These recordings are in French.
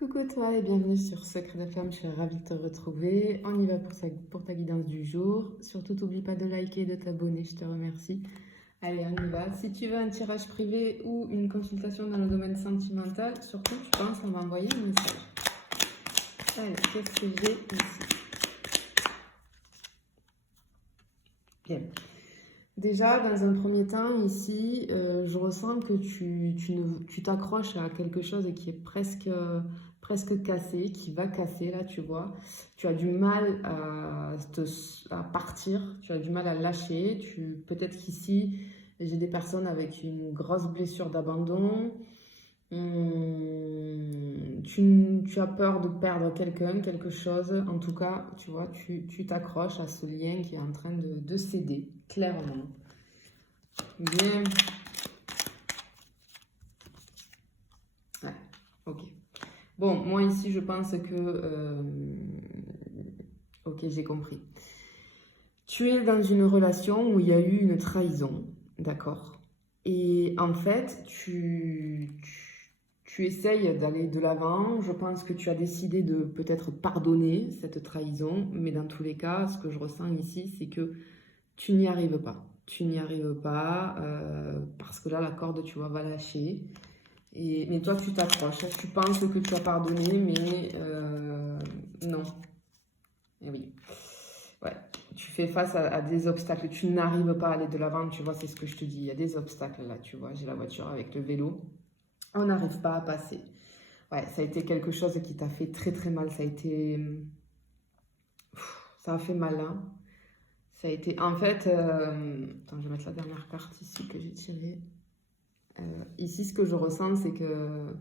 Coucou toi et bienvenue sur Secret de Femme, je suis ravie de te retrouver. On y va pour ta guidance du jour. Surtout, n'oublie pas de liker et de t'abonner, je te remercie. Allez, on y va. Si tu veux un tirage privé ou une consultation dans le domaine sentimental, surtout, je pense qu'on va envoyer un message. Allez, qu'est-ce que j'ai ici? Bien. Déjà, dans un premier temps, ici, je ressens que tu t'accroches à quelque chose qui est presque cassé, qui va casser, là, tu vois. Tu as du mal à partir, tu as du mal à lâcher. Peut-être qu'ici, j'ai des personnes avec une grosse blessure d'abandon. Tu as peur de perdre quelqu'un, quelque chose. En tout cas, tu vois, tu t'accroches à ce lien qui est en train de céder, clairement. Bien. Ouais, ok. Bon, moi ici, je pense que... ok, j'ai compris. Tu es dans une relation où il y a eu une trahison, d'accord? Et en fait, tu essayes d'aller de l'avant. Je pense que tu as décidé de peut-être pardonner cette trahison, mais dans tous les cas, ce que je ressens ici, c'est que tu n'y arrives pas. Tu n'y arrives pas parce que là, la corde, tu vois, va lâcher. Mais toi, tu t'accroches. Tu penses que tu as pardonné, mais non. Eh oui. Ouais. Tu fais face à des obstacles. Tu n'arrives pas à aller de l'avant, tu vois, c'est ce que je te dis. Il y a des obstacles là, tu vois. J'ai la voiture avec le vélo. On n'arrive pas à passer. Ouais, ça a été quelque chose qui t'a fait très très mal. Ça a été. Ça a fait mal, hein. Ça a été. En fait. Attends, je vais mettre la dernière carte ici que j'ai tirée. Ici, ce que je ressens, c'est que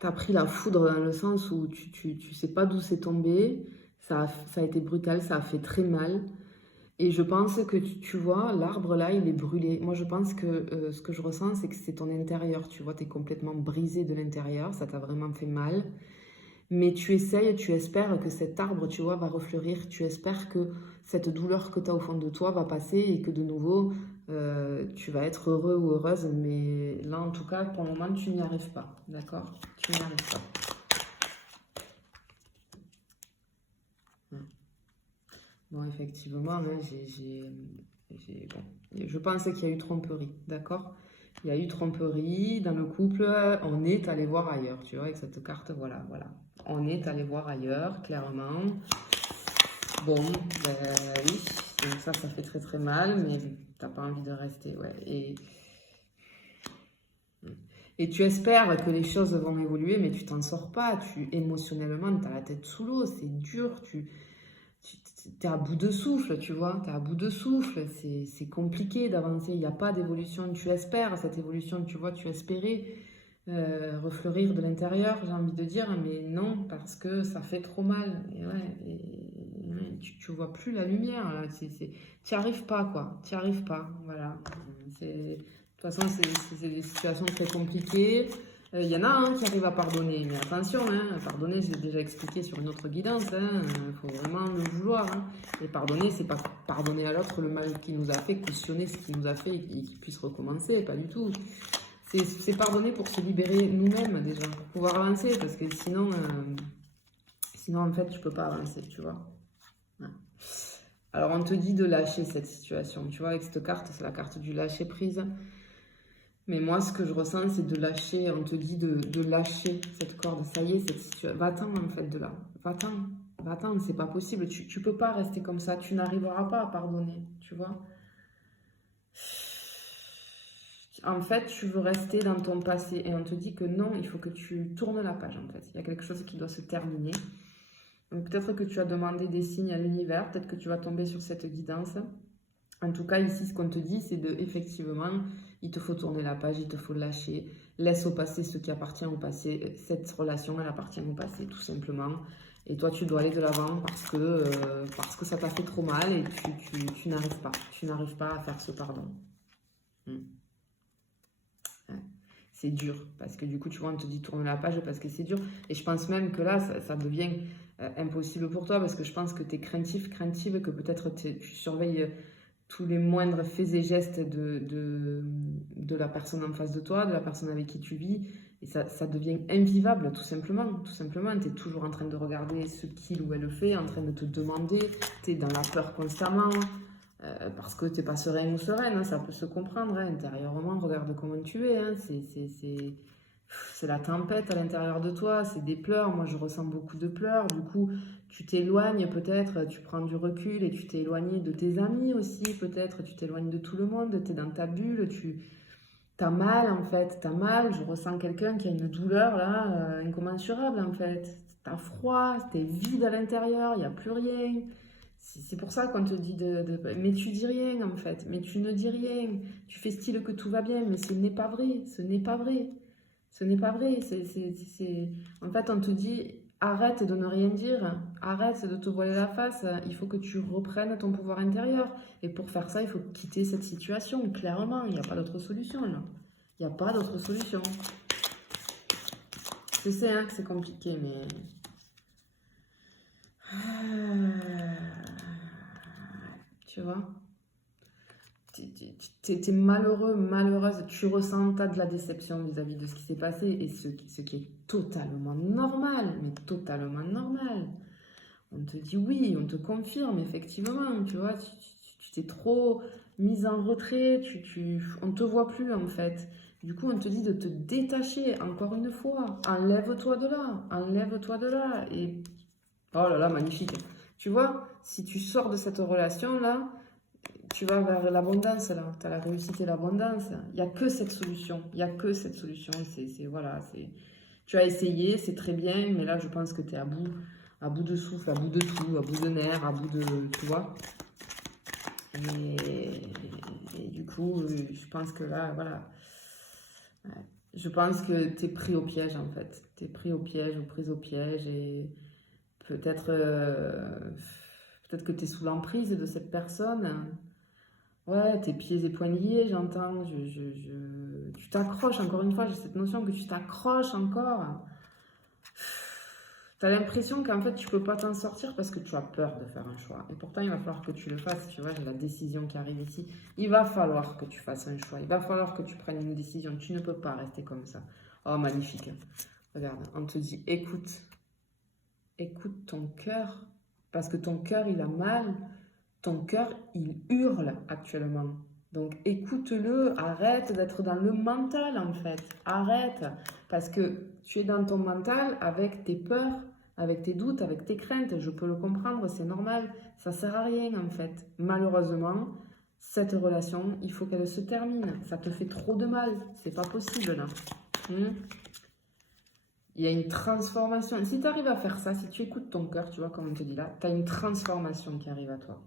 tu as pris la foudre dans le sens où tu sais pas d'où c'est tombé. Ça a été brutal, ça a fait très mal. Et je pense que tu vois, l'arbre là, il est brûlé. Moi, je pense que ce que je ressens, c'est que c'est ton intérieur. Tu vois, tu es complètement brisé de l'intérieur. Ça t'a vraiment fait mal. Mais tu essayes, tu espères que cet arbre, tu vois, va refleurir. Tu espères que cette douleur que tu as au fond de toi va passer et que de nouveau, tu vas être heureux ou heureuse. Mais là, en tout cas, pour le moment, tu n'y arrives pas. D'accord? Tu n'y arrives pas. Bon, effectivement, hein, bon, je pense qu'il y a eu tromperie. D'accord? Il y a eu tromperie dans le couple. On est allé voir ailleurs. Tu vois, avec cette carte, voilà, voilà. On est allé voir ailleurs, clairement. Bon, oui, donc ça fait très très mal, mais t'as pas envie de rester, ouais. Et tu espères que les choses vont évoluer, mais tu t'en sors pas. Émotionnellement, t'as la tête sous l'eau, c'est dur, t'es à bout de souffle, tu vois, t'es à bout de souffle, c'est compliqué d'avancer, il n'y a pas d'évolution, tu espères cette évolution, tu vois, tu espérais refleurir de l'intérieur, j'ai envie de dire, mais non, parce que ça fait trop mal, et ouais, tu vois plus la lumière, là, tu n'y arrives pas, quoi, tu n'y arrives pas, voilà, de toute façon, c'est des situations très compliquées. Il y en a qui arrivent à pardonner, mais attention, hein, pardonner, je l'ai déjà expliqué sur une autre guidance, il faut vraiment le vouloir. Hein. Et pardonner, c'est pas pardonner à l'autre le mal qu'il nous a fait, cautionner ce qu'il nous a fait et qu'il puisse recommencer, pas du tout. C'est pardonner pour se libérer nous-mêmes déjà, pour pouvoir avancer, parce que sinon en fait, tu peux pas avancer, tu vois. Ouais. Alors, on te dit de lâcher cette situation, tu vois, avec cette carte, c'est la carte du lâcher prise. Mais moi, ce que je ressens, c'est de lâcher. On te dit de lâcher cette corde. Ça y est, cette situation. Va-t'en, en fait, de là. Va-t'en. Va-t'en, c'est pas possible. Tu peux pas rester comme ça. Tu n'arriveras pas à pardonner. Tu vois? En fait, tu veux rester dans ton passé. Et on te dit que non, il faut que tu tournes la page, en fait. Il y a quelque chose qui doit se terminer. Donc, peut-être que tu as demandé des signes à l'univers. Peut-être que tu vas tomber sur cette guidance. En tout cas, ici, ce qu'on te dit, c'est effectivement, il te faut tourner la page, il te faut lâcher. Laisse au passé ce qui appartient au passé. Cette relation, elle appartient au passé, tout simplement. Et toi, tu dois aller de l'avant parce que ça t'a fait trop mal et tu n'arrives pas. Tu n'arrives pas à faire ce pardon. Ouais. C'est dur parce que du coup, tu vois, on te dit tourne la page parce que c'est dur. Et je pense même que là, ça devient impossible pour toi parce que je pense que tu es craintive, que peut-être tu surveilles tous les moindres faits et gestes de la personne en face de toi, de la personne avec qui tu vis. Et ça devient invivable, tout simplement. Tout simplement, tu es toujours en train de regarder ce qu'il ou elle fait, en train de te demander, tu es dans la peur constamment, parce que tu n'es pas serein ou sereine, hein, ça peut se comprendre. Hein, intérieurement, regarde comment tu es. Hein, c'est la tempête à l'intérieur de toi, c'est des pleurs. Moi, je ressens beaucoup de pleurs. Du coup, tu t'éloignes peut-être, tu prends du recul et tu t'es éloigné de tes amis aussi, peut-être. Tu t'éloignes de tout le monde, tu es dans ta bulle, t'as mal en fait, t'as mal. Je ressens quelqu'un qui a une douleur là, incommensurable en fait. T'as froid, t'es vide à l'intérieur, il n'y a plus rien. C'est pour ça qu'on te dit Mais tu dis rien en fait, mais tu ne dis rien. Tu fais style que tout va bien, mais ce n'est pas vrai, ce n'est pas vrai. Ce n'est pas vrai. En fait, on te dit arrête de ne rien dire, arrête de te voiler la face, il faut que tu reprennes ton pouvoir intérieur. Et pour faire ça, il faut quitter cette situation, clairement. Il n'y a pas d'autre solution là. Il n'y a pas d'autre solution. Je sais hein, que c'est compliqué, mais. Tu vois? T'es malheureux, malheureuse, tu ressens de la déception vis-à-vis de ce qui s'est passé et ce qui est totalement normal, mais totalement normal. On te dit oui, on te confirme effectivement, tu vois, tu t'es trop mise en retrait, on ne te voit plus en fait. Du coup, on te dit de te détacher encore une fois, enlève-toi de là, enlève-toi de là. Et oh là là, magnifique. Tu vois, si tu sors de cette relation-là, tu vas vers l'abondance là, tu as la réussite et l'abondance. Il n'y a que cette solution, il n'y a que cette solution. Voilà, tu as essayé, c'est très bien, mais là je pense que tu es à bout de souffle, à bout de tout, à bout de nerfs, à bout de, tu vois. Et du coup, je pense que là, voilà, ouais. Je pense que tu es pris au piège en fait. Tu es pris au piège ou prise au piège et peut-être peut-être que tu es sous l'emprise de cette personne. Ouais, tes pieds et poings liés, j'entends. Tu t'accroches, encore une fois, j'ai cette notion que tu t'accroches encore. Tu as l'impression qu'en fait, tu peux pas t'en sortir parce que tu as peur de faire un choix. Et pourtant, il va falloir que tu le fasses. Tu vois, j'ai la décision qui arrive ici. Il va falloir que tu fasses un choix. Il va falloir que tu prennes une décision. Tu ne peux pas rester comme ça. Oh, magnifique. Regarde, on te dit, écoute ton cœur. Parce que ton cœur, il a mal. Ton cœur, il hurle actuellement. Donc écoute-le, arrête d'être dans le mental en fait. Arrête. Parce que tu es dans ton mental avec tes peurs, avec tes doutes, avec tes craintes. Je peux le comprendre, c'est normal. Ça sert à rien en fait. Malheureusement, cette relation, il faut qu'elle se termine. Ça te fait trop de mal. C'est pas possible là. Il y a une transformation. Si tu arrives à faire ça, si tu écoutes ton cœur, tu vois comme on te dit là, tu as une transformation qui arrive à toi.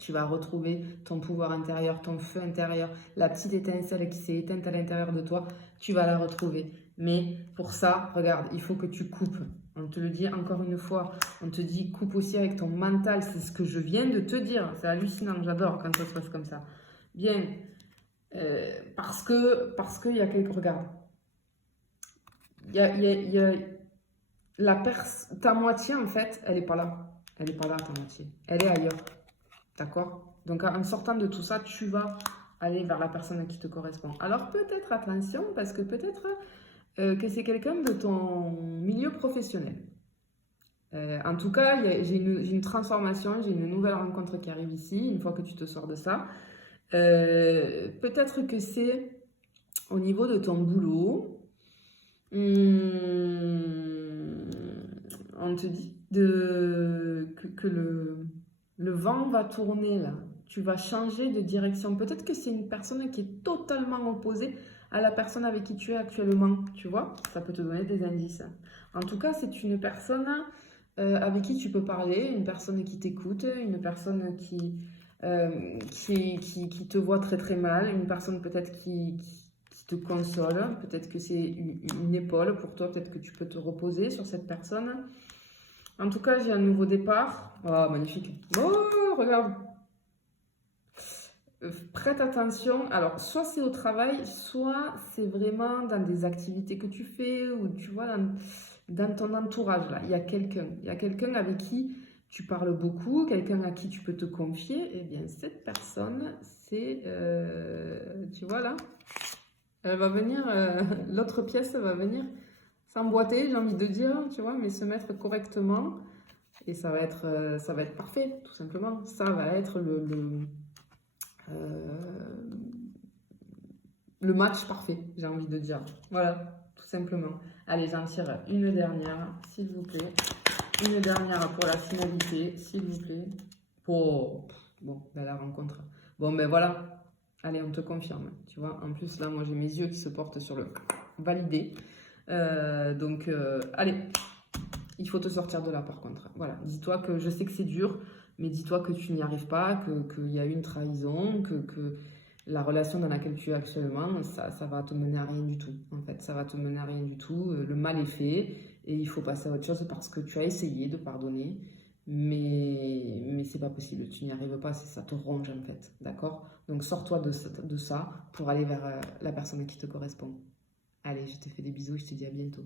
Tu vas retrouver ton pouvoir intérieur, ton feu intérieur, la petite étincelle qui s'est éteinte à l'intérieur de toi, tu vas la retrouver. Mais pour ça, regarde, il faut que tu coupes. On te le dit encore une fois, on te dit coupe aussi avec ton mental, c'est ce que je viens de te dire. C'est hallucinant, j'adore quand ça se passe comme ça. Bien, parce que il y a quelques... Regarde, il y a ta moitié en fait, elle n'est pas là. Elle n'est pas là, ta moitié. Elle est ailleurs. D'accord? Donc en sortant de tout ça, tu vas aller vers la personne qui te correspond. Alors peut-être attention, parce que peut-être que c'est quelqu'un de ton milieu professionnel. En tout cas, j'ai une transformation, j'ai une nouvelle rencontre qui arrive ici, une fois que tu te sors de ça. Peut-être que c'est au niveau de ton boulot. On te dit que le vent va tourner là. Tu vas changer de direction. Peut-être que c'est une personne qui est totalement opposée à la personne avec qui tu es actuellement. Tu vois, ça peut te donner des indices. En tout cas, c'est une personne avec qui tu peux parler, une personne qui t'écoute, une personne qui te voit très très mal, une personne peut-être qui te console. Peut-être que c'est une épaule pour toi. Peut-être que tu peux te reposer sur cette personne. En tout cas, j'ai un nouveau départ. Oh, magnifique. Oh, regarde. Prête attention. Alors, soit c'est au travail, soit c'est vraiment dans des activités que tu fais ou tu vois, dans ton entourage. Là. Il y a quelqu'un avec qui tu parles beaucoup, quelqu'un à qui tu peux te confier, eh bien cette personne, c'est, tu vois là, elle va venir, l'autre pièce va venir s'emboîter, j'ai envie de dire, tu vois, mais se mettre correctement. Et ça va être parfait, tout simplement. Ça va être le match parfait, j'ai envie de dire. Voilà, tout simplement. Allez, j'en tire une dernière, s'il vous plaît. Une dernière pour la finalité, s'il vous plaît. Pour bon, ben, la rencontre. Bon, ben voilà. Allez, on te confirme. Tu vois, en plus, là, moi, j'ai mes yeux qui se portent sur le validé. Donc, allez, il faut te sortir de là, par contre. Voilà, dis-toi que je sais que c'est dur, mais dis-toi que tu n'y arrives pas, qu'il y a eu une trahison, que la relation dans laquelle tu es actuellement, ça va te mener à rien du tout. En fait, ça va te mener à rien du tout. Le mal est fait et il faut passer à autre chose parce que tu as essayé de pardonner, mais c'est pas possible. Tu n'y arrives pas, ça te ronge en fait. D'accord? Donc sors-toi de ça pour aller vers la personne qui te correspond. Allez, je te fais des bisous, je te dis à bientôt.